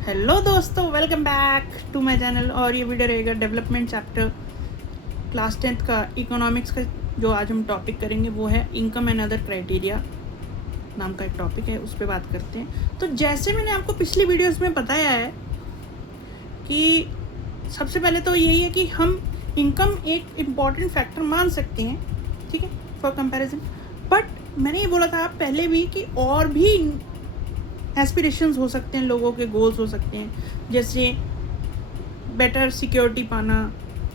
Hello दोस्तों, welcome back to my channel. और ये वीडियो रहेगा डेवलपमेंट चैप्टर क्लास 10th का इकोनॉमिक्स का। जो आज हम टॉपिक करेंगे वो है इनकम एंड अदर क्राइटेरिया नाम का एक टॉपिक है, उस पर बात करते हैं। तो जैसे मैंने आपको पिछली वीडियोस में बताया है कि सबसे पहले तो यही है कि हम इनकम एक इम्पॉर्टेंट फैक्टर मान सकते हैं, ठीक है, फॉर कंपैरिजन। बट मैंने ये बोला था पहले भी कि और भी एस्पिरेशंस हो सकते हैं, लोगों के गोल्स हो सकते हैं, जैसे बेटर सिक्योरिटी पाना,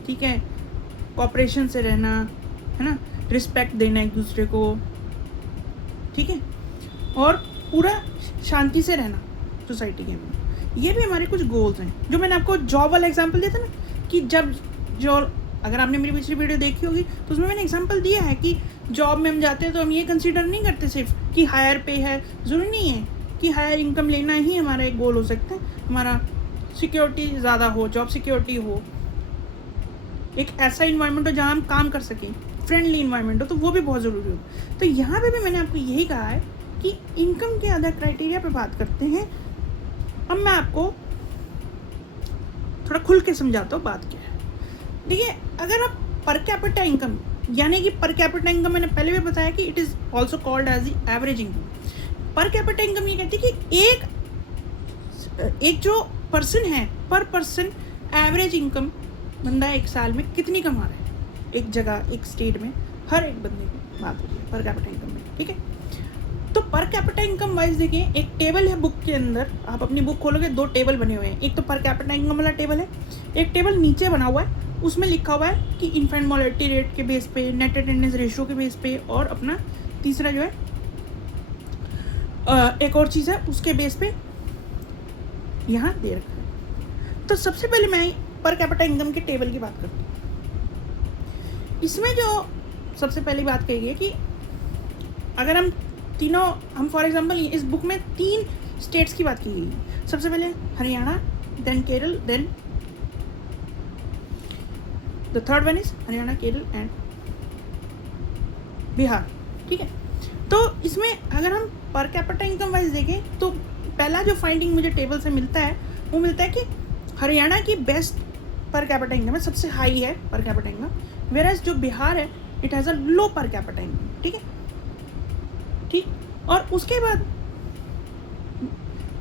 ठीक है, कॉपरेशन से रहना, है ना, रिस्पेक्ट देना एक दूसरे को, ठीक है, और पूरा शांति से रहना सोसाइटी के में। ये भी हमारे कुछ गोल्स हैं। जो मैंने आपको जॉब वाला एग्जांपल दिया था ना कि जब जो अगर आपने मेरी पिछली वीडियो देखी होगी तो उसमें मैंने एग्जांपल दिया है कि जॉब में हम जाते हैं तो हम ये कंसीडर नहीं करते सिर्फ कि हायर पे है, ज़रूरी नहीं है कि हायर इनकम लेना ही हमारा एक गोल हो सकता है। हमारा सिक्योरिटी ज़्यादा हो, जॉब सिक्योरिटी हो, एक ऐसा इन्वायरमेंट हो जहाँ हम काम कर सकें, फ्रेंडली इन्वायरमेंट हो, तो वो भी बहुत ज़रूरी हो। तो यहाँ पे भी मैंने आपको यही कहा है कि इनकम के अदर क्राइटेरिया पे बात करते हैं। अब मैं आपको थोड़ा खुल के समझाता हूँ बात क्या है। देखिए, अगर आप पर कैपिटा इनकम, यानी कि पर कैपिटा इनकम मैंने पहले भी बताया कि it is also called as the average income. Per capita income ये कहती है कि एक जो पर्सन है, पर पर्सन एवरेज इनकम बंदा एक साल में कितनी कमा रहा है, एक जगह, एक स्टेट में, हर एक बंदे की बात होती है पर कैपिटा इनकम में, ठीक है। तो पर कैपिटा इनकम वाइज देखें, एक टेबल है बुक के अंदर, आप अपनी बुक खोलोगे, दो टेबल बने हुए हैं। एक तो पर कैपिटा इनकम वाला टेबल है, एक टेबल नीचे बना हुआ है, उसमें लिखा हुआ है कि इन्फेंट मोर्टेलिटी रेट के बेस पे, नेट अटेंडेंस रेशियो के बेस पे, और अपना तीसरा जो है एक और चीज़ है उसके बेस पे यहाँ दे रखा है। तो सबसे पहले मैं पर कैपिटा इनकम के टेबल की बात करती हूँ। इसमें जो सबसे पहली बात कही गई है कि अगर हम फॉर एग्जांपल इस बुक में 3 स्टेट्स की बात की गई है। सबसे पहले Haryana, then Kerala, then the third one is Haryana, Kerala and Bihar, ठीक है। तो इसमें अगर हम पर कैपिटा इनकम वाइज देखें तो पहला जो फाइंडिंग मुझे टेबल से मिलता है वो मिलता है कि हरियाणा की बेस्ट पर कैपिटा इनकम है, सबसे हाई है पर कैपिटा इनकम, वेयरएज जो बिहार है इट हैज़ अ लो पर कैपिटा इनकम, ठीक है, ठीक। और उसके बाद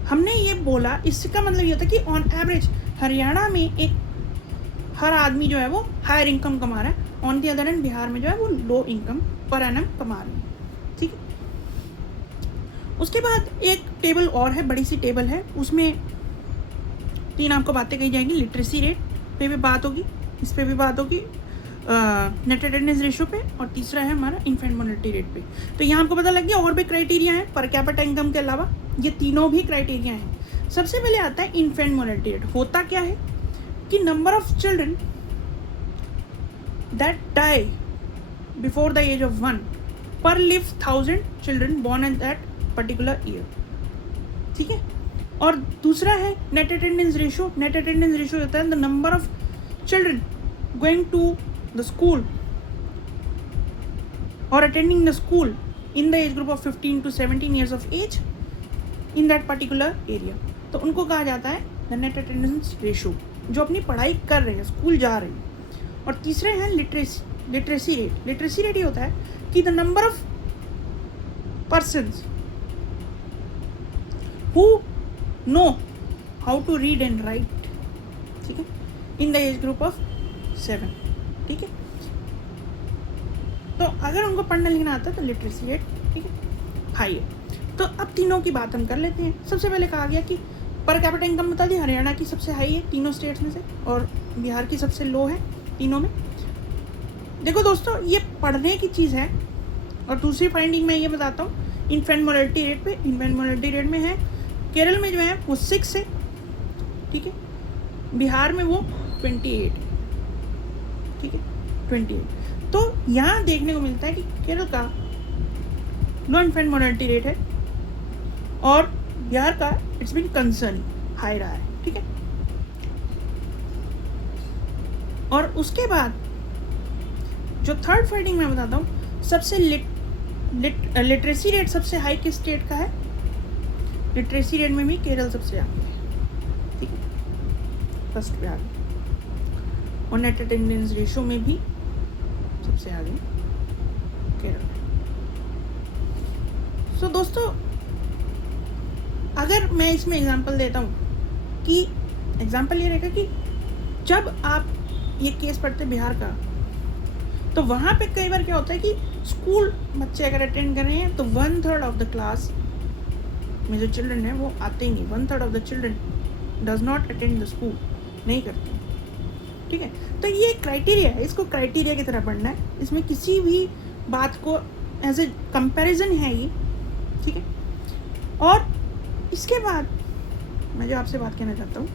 हमने ये बोला, इसका मतलब ये होता है कि ऑन एवरेज हरियाणा में एक हर आदमी जो है वो हायर इनकम कमा रहा है, on the other and Bihar में जो है वो लो इनकम पर एनम कमा रहे हैं, ठीक है। उसके बाद एक टेबल और है, बड़ी सी टेबल है, उसमें 3 आपको बातें कही जाएंगी। लिटरेसी रेट पे भी बात होगी, इस पे भी बात होगी, नेट अटेंडेंस रेशियो पे, और तीसरा है हमारा इन्फेंट मोर्टेलिटी रेट पे। तो यहाँ आपको पता लग गया और भी क्राइटेरिया हैं पर कैपिटा इनकम के अलावा, ये तीनों भी क्राइटेरिया हैं। सबसे पहले आता है इन्फेंट मोर्टेलिटी रेट। होता क्या है कि number of children that die before the age of 1 per live 1000 children born in that particular year, ठीक है। और दूसरा है net attendance ratio. Net attendance ratio होता है the number of children going to the school और attending the school in the age group of 15 to 17 years of age in that particular area, तो उनको कहा जाता है द नेट अटेंडेंस रेशियो, जो अपनी पढ़ाई कर रहे हैं, स्कूल जा रहे हैं। और तीसरे हैं लिटरेसी रेट। लिटरेसी रेट ये होता है कि the number of persons who know how to read and write, ठीक है, in the age group of 7, ठीक है। तो अगर उनको पढ़ना लिखना आता है तो लिटरेसी रेट, ठीक है, हाई है। तो अब तीनों की बात हम कर लेते हैं। सबसे पहले कहा गया कि पर कैपिटा इनकम बता दी, हरियाणा की सबसे हाई है तीनों स्टेट्स में से, और बिहार की सबसे लो है तीनों में। देखो दोस्तों, ये पढ़ने की चीज़ है। और दूसरी फाइंडिंग मैं ये बताता हूँ इन्फेंट मोर्टेलिटी रेट पे। इन्फेंट मोर्टेलिटी रेट में है केरल में जो है वो 6 है, ठीक है, बिहार में वो 28 है, ठीक है, 28। तो यहाँ देखने को मिलता है कि केरल का लो इन्फेंट मोर्टेलिटी रेट है और बिहार का इट्स बीन कंसर्न हाई रहा है, ठीक है। और उसके बाद जो थर्ड फाइंडिंग मैं बताता हूँ, सबसे लिटरेसी रेट सबसे हाई किस स्टेट का है? लिटरेसी रेट में भी केरल सबसे आगे है, ठीक है, फर्स्ट पे आ गए। और नेट अटेंडेंस रेशो में भी सबसे आगे केरल। सो दोस्तों, अगर मैं इसमें एग्जांपल देता हूँ कि एग्जांपल ये रहेगा कि जब आप ये केस पढ़ते बिहार का, तो वहाँ पे कई बार क्या होता है कि स्कूल बच्चे अगर अटेंड कर रहे हैं तो 1/3 ऑफ द क्लास में जो चिल्ड्रन है वो आते ही नहीं। 1/3 of the children does not attend the school, नहीं करते। ठीक है, तो ये क्राइटेरिया है, इसको क्राइटेरिया की तरह पढ़ना है। इसमें किसी भी बात को एज ए कंपैरिजन है ये, ठीक है। और इसके बाद मैं जो आपसे बात कहना चाहता हूँ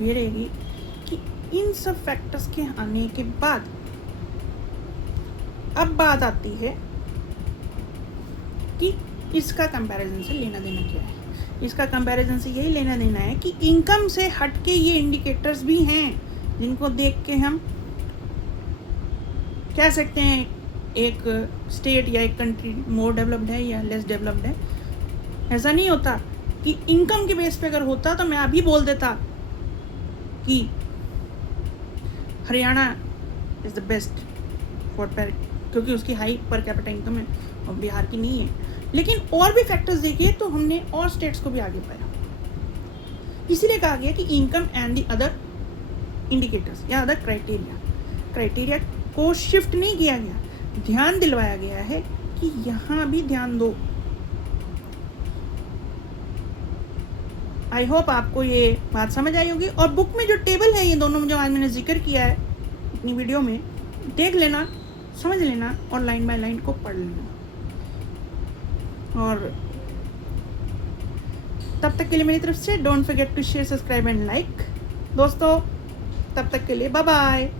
ये रहेगी कि इन सब फैक्टर्स के आने के बाद अब बात आती है कि इसका कंपैरिजन से लेना देना क्या है। इसका कंपैरिजन से यही लेना देना है कि इनकम से हट के ये इंडिकेटर्स भी हैं जिनको देख के हम कह सकते हैं एक स्टेट या एक कंट्री मोर डेवलप्ड है या लेस डेवलप्ड है। ऐसा नहीं होता कि इनकम के बेस पे अगर होता तो मैं अभी बोल देता कि Haryana is the best for क्योंकि उसकी हाई पर कैपिटा इनकम है और बिहार की नहीं है। लेकिन और भी फैक्टर्स देखिए तो हमने और स्टेट्स को भी आगे पाया। इसीलिए कहा गया कि income and the other indicators या अदर क्राइटेरिया को शिफ्ट नहीं किया गया, ध्यान दिलवाया गया है कि यहाँ भी ध्यान दो। आई होप आपको ये बात समझ आई होगी। और बुक में जो टेबल है ये दोनों जो आज मैंने जिक्र किया है अपनी वीडियो में, देख लेना, समझ लेना और लाइन बाय लाइन को पढ़ लेना। और तब तक के लिए मेरी तरफ से don't forget to share, subscribe and like. दोस्तों तब तक के लिए बाय बाय।